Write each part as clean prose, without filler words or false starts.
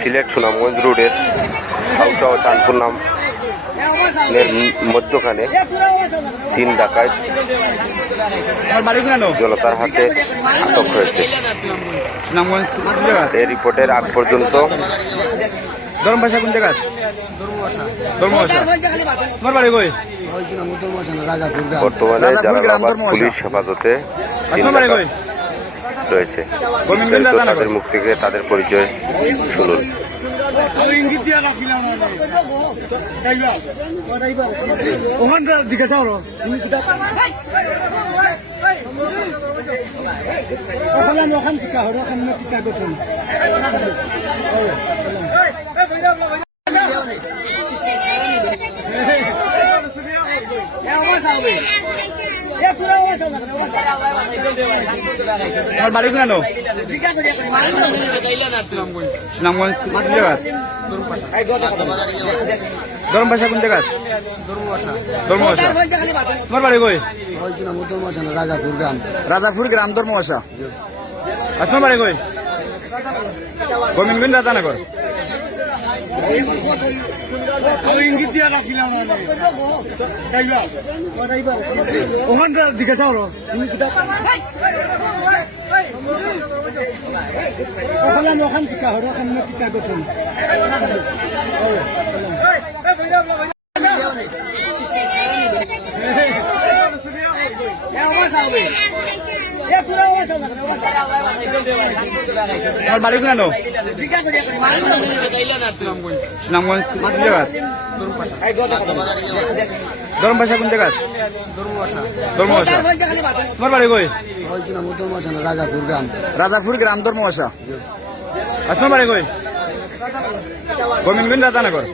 সিলেট সুনামগঞ্জ রোডের হাউসা ও চাঁদপুর নামের মধ্যখানে 3 ডাকাত জনতার হাতে আটক হয়েছে। এই রিপোর্টের আগ পর্যন্ত বর্তমানে জালালাবাদ পুলিশ হেফাজতে 3 ডাকাত রয়েছে। বিস্তারিত তাদের মুখ থেকে তাদের পরিচয় শুনুন। বাড়ি কেন গরম ভাষা কোন জায়গা তোমার বাড়ি কই? রাজাপুর গ্রাম ধর্ম ভাষা। আপনার বাড়ি কই? গোবিন্দগঞ্জ রাজানগর। বাড়ি কেন সুনামগঞ্জ গরম ভাষা কোন জায়গা ধর্ম ভাষা। তোমার বাড়ি কই? রাজাপুর গ্রাম ধর্ম ভাষা। আপনার বাড়ি কই? গোবিন্দগঞ্জ রাজানগর।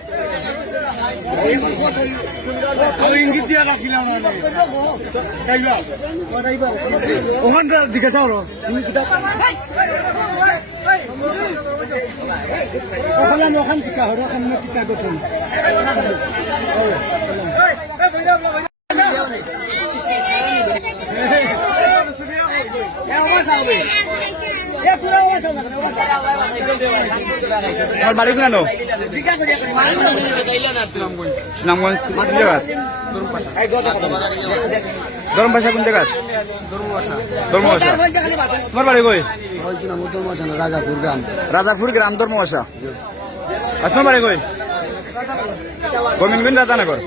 বাড়ি কেন সুনামগঞ্জ গরম ভাষা কোন জায়গা ধর্ম ভাষা। তোমার বাড়ি কই? রাজাপুর গ্রাম ধর্ম ভাষা। আপনার বাড়ি কই? গোবিন্দগঞ্জ রাজানগর।